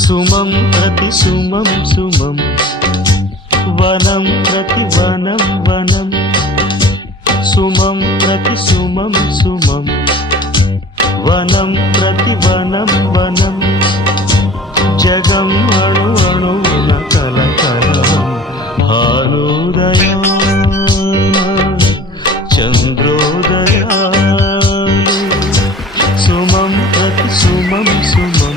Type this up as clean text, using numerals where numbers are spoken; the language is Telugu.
సుమం ప్రతి సుమం సుమం వనం ప్రతి వనం వనం సుమం ప్రతి సుమం సుమం వనం ప్రతి వనం వనం జగం అణు అణువున కలకలం భానుదయాన చంద్రోదయాలు సుమం ప్రతి సుమం సుమం